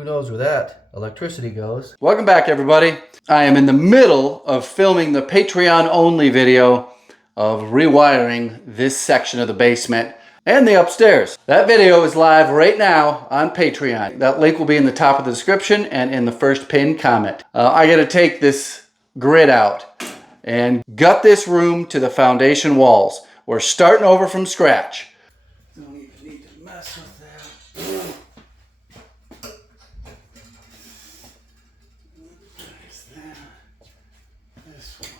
Who knows where that electricity goes? Welcome back, everybody. I am in the middle of filming the Patreon-only video of rewiring this section of the basement and the upstairs. That video is live right now on Patreon. That link will be in the top of the description and in the first pinned comment. I gotta take this grid out and gut this room to the foundation walls. We're starting over from scratch. Don't even need to mess with that. There's that. This one.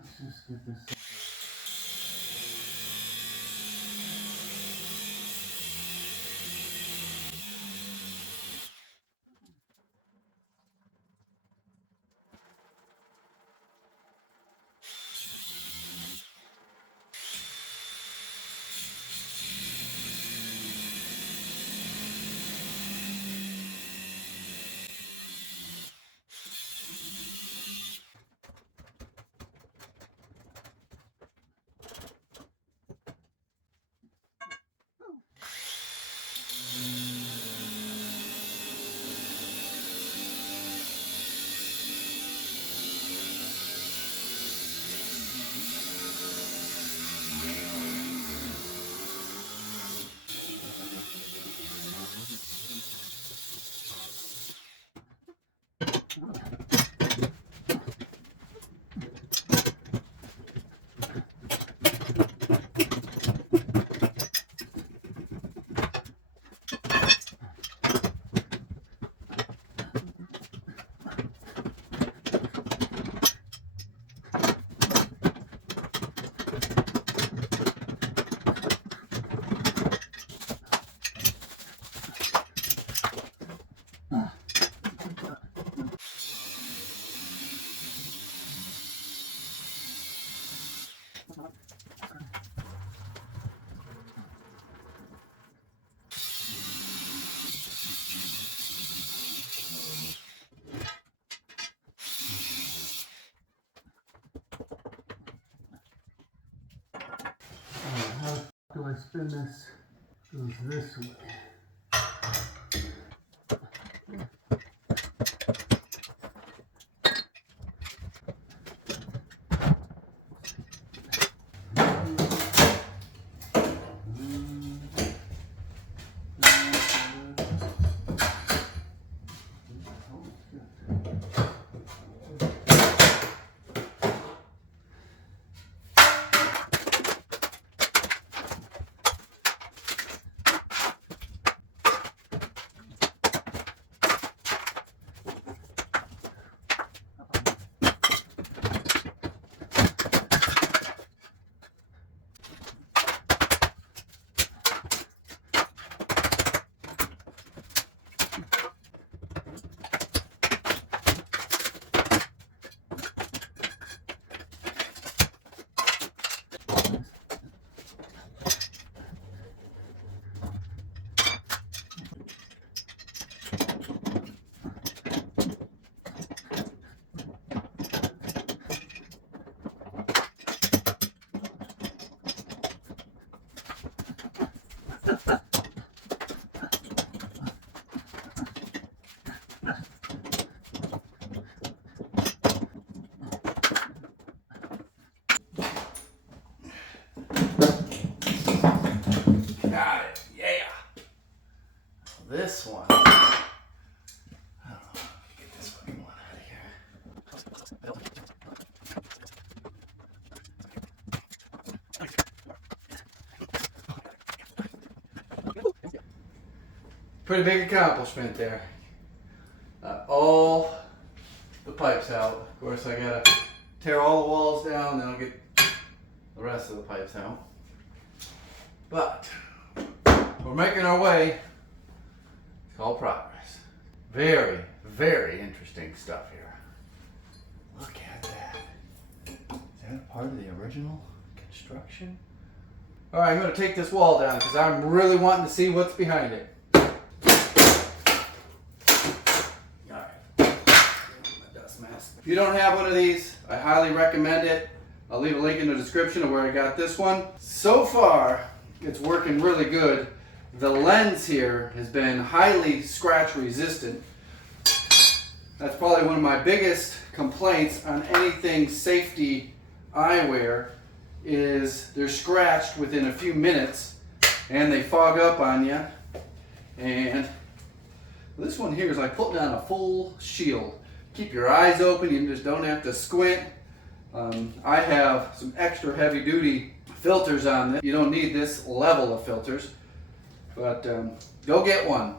Let's just get this. How do I spin this? Goes this way. this one. I don't know. Get this fucking one out of here. Pretty big accomplishment there. All the pipes out. Of course, I gotta tear all the walls down, then I'll get the rest of the pipes out. But we're making our way. It's called progress. Very, very interesting stuff here. Look at that. Is that a part of the original construction? All right, I'm going to take this wall down because I'm really wanting to see what's behind it. All right. My dust mask. If you don't have one of these, I highly recommend it. I'll leave a link in the description of where I got this one. So far, it's working really good. The lens here has been highly scratch resistant. That's probably one of my biggest complaints on anything safety eyewear is they're scratched within a few minutes and they fog up on you. And this one here is like putting on a full shield. Keep your eyes open, you just don't have to squint. I have some extra heavy duty filters on this. You don't need this level of filters, but go get one.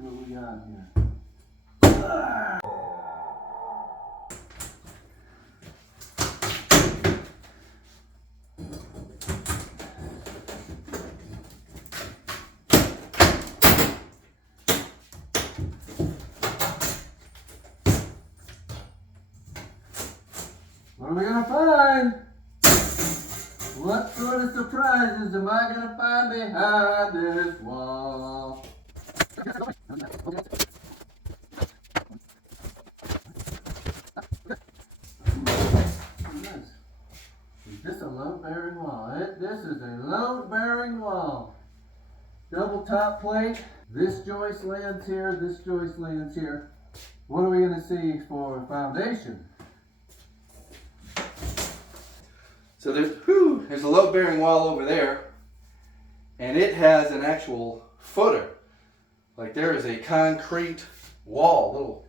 What we got here? What are we gonna find? What sort of surprises am I gonna find behind this wall? Is this a load-bearing wall? This is a load-bearing wall. Double top plate. This joist lands here, this joist lands here. What are we going to see for foundation? So there's a load-bearing wall over there, and it has an actual footer. Like there is a concrete wall, little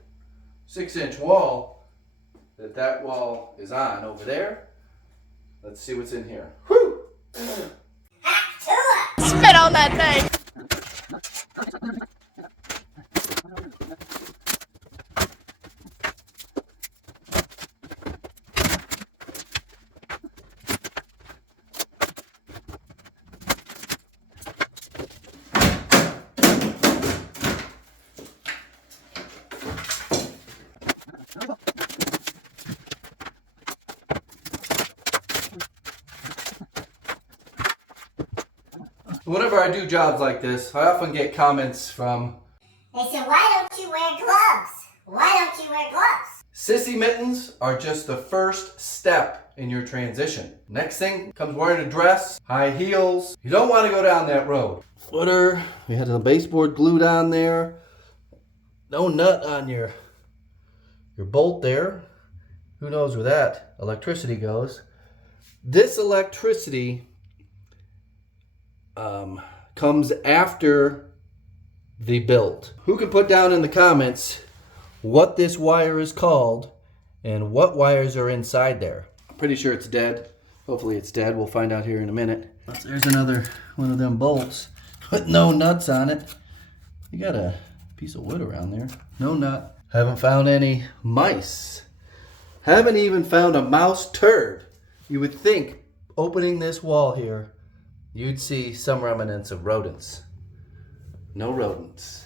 6-inch wall that wall is on over there. Let's see what's in here. Whew! Spit on that thing. Whenever I do jobs like this, I often get comments from, they said, why don't you wear gloves? Why don't you wear gloves? Sissy mittens are just the first step in your transition. Next thing comes wearing a dress, high heels. You don't want to go down that road. Footer, we had the baseboard glued on there. No nut on your bolt there. Who knows where that electricity goes. This electricity comes after the build. Who can put down in the comments what this wire is called and what wires are inside there? I'm pretty sure it's dead. Hopefully it's dead. We'll find out here in a minute. There's another one of them bolts with no nuts on it. You got a piece of wood around there. No nut. Haven't found any mice. Haven't even found a mouse turd. You would think opening this wall here, you'd see some remnants of rodents. No rodents,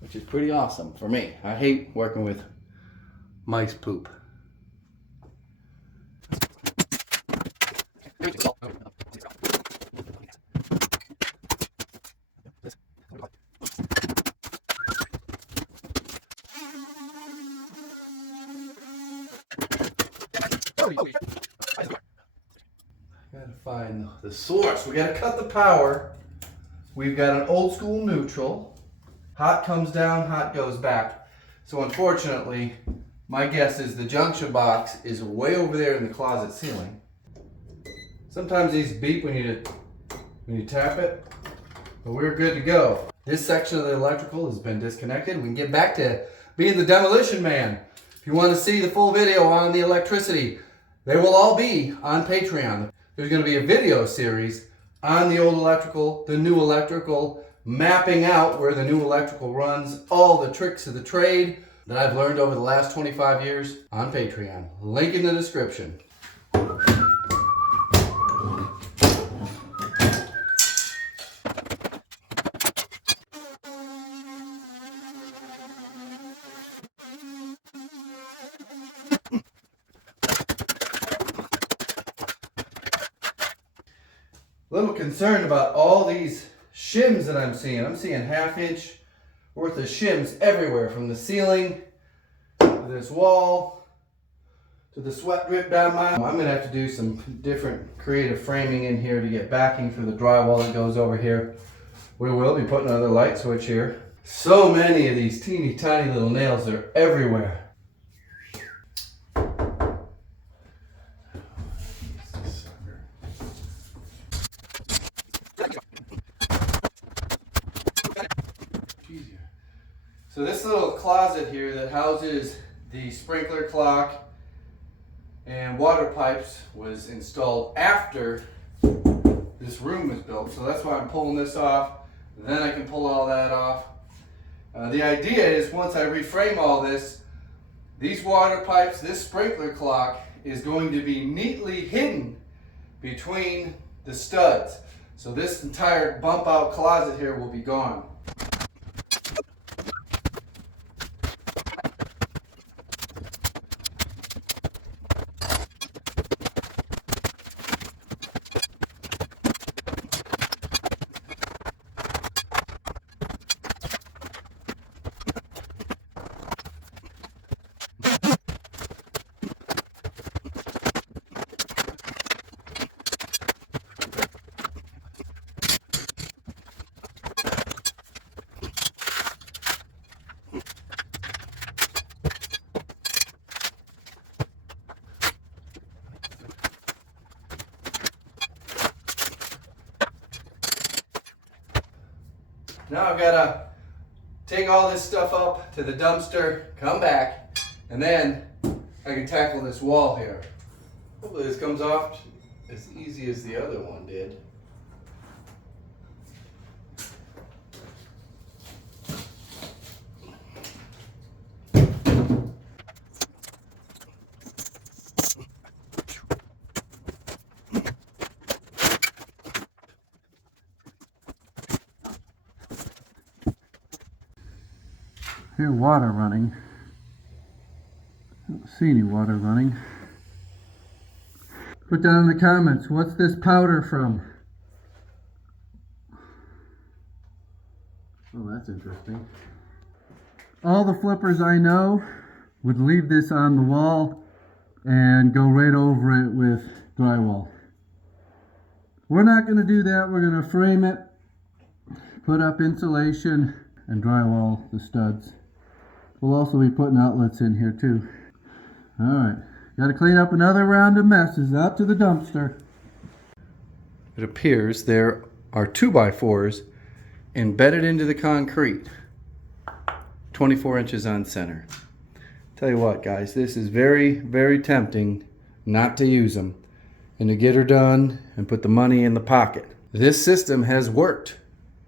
which is pretty awesome for me. I hate working with mice poop. Gotta find the source. We gotta cut the power. We've got an old school neutral. Hot comes down, hot goes back. So unfortunately, my guess is the junction box is way over there in the closet ceiling. Sometimes these beep when you tap it, but we're good to go. This section of the electrical has been disconnected. We can get back to being the demolition man. If you want to see the full video on the electricity, they will all be on Patreon. There's going to be a video series on the old electrical, the new electrical, mapping out where the new electrical runs, all the tricks of the trade that I've learned over the last 25 years on Patreon. Link in the description. A little concerned about all these shims that I'm seeing. I'm seeing 1/2 inch worth of shims everywhere, from the ceiling to this wall to the sweat drip down my. I'm gonna have to do some different creative framing in here to get backing for the drywall that goes over here. We will be putting another light switch here. So many of these teeny tiny little nails are everywhere. So this little closet here that houses the sprinkler clock and water pipes was installed after this room was built. So that's why I'm pulling this off. Then I can pull all that off. The idea is once I reframe all this, these water pipes, this sprinkler clock is going to be neatly hidden between the studs. So this entire bump out closet here will be gone. Now I've got to take all this stuff up to the dumpster, come back, and then I can tackle this wall here. Hopefully this comes off as easy as the other one did. Hear water running. I don't see any water running. Put down in the comments, what's this powder from? Oh, that's interesting. All the flippers I know would leave this on the wall and go right over it with drywall. We're not going to do that. We're going to frame it, put up insulation, and drywall the studs. We'll also be putting outlets in here too. Alright, got to clean up another round of messes. Out to the dumpster. It appears there are 2x4s embedded into the concrete. 24 inches on center. Tell you what, guys, this is very, very tempting not to use them and to get her done and put the money in the pocket. This system has worked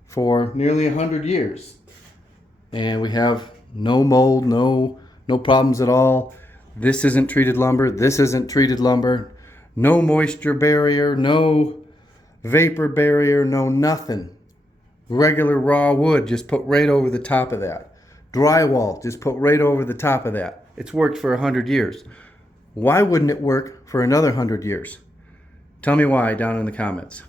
for nearly 100 years. And we have no mold, no problems at all. This isn't treated lumber. This isn't treated lumber. No moisture barrier, no vapor barrier, no nothing. Regular raw wood just put right over the top of that. Drywall just put right over the top of that. It's worked for 100 years. Why wouldn't it work for another 100 years? Tell me why down in the comments.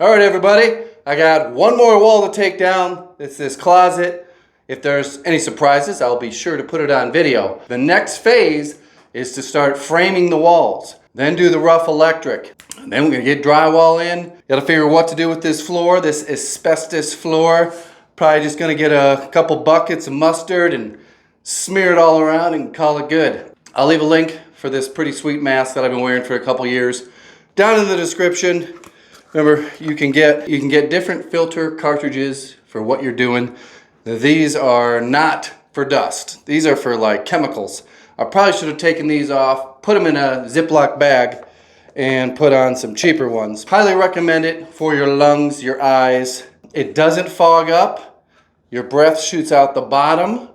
All right, everybody, I got one more wall to take down. It's this closet. If there's any surprises, I'll be sure to put it on video. The next phase is to start framing the walls, then do the rough electric. And then we're gonna get drywall in. Gotta figure what to do with this floor, this asbestos floor. Probably just gonna get a couple buckets of mustard and smear it all around and call it good. I'll leave a link for this pretty sweet mask that I've been wearing for a couple years down in the description. Remember, you can get different filter cartridges for what you're doing. These are not for dust. These are for like chemicals. I probably should have taken these off, put them in a Ziploc bag, and put on some cheaper ones. Highly recommend it for your lungs, your eyes. It doesn't fog up. Your breath shoots out the bottom,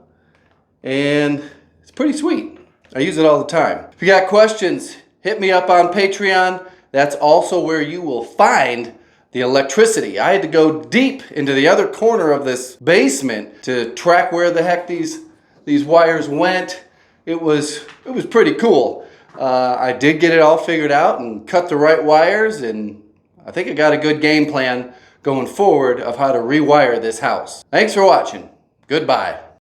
and it's pretty sweet. I use it all the time. If you got questions, hit me up on Patreon. That's also where you will find the electricity. I had to go deep into the other corner of this basement to track where the heck these wires went. It was pretty cool. I did get it all figured out and cut the right wires, and I think I got a good game plan going forward of how to rewire this house. Thanks for watching. Goodbye.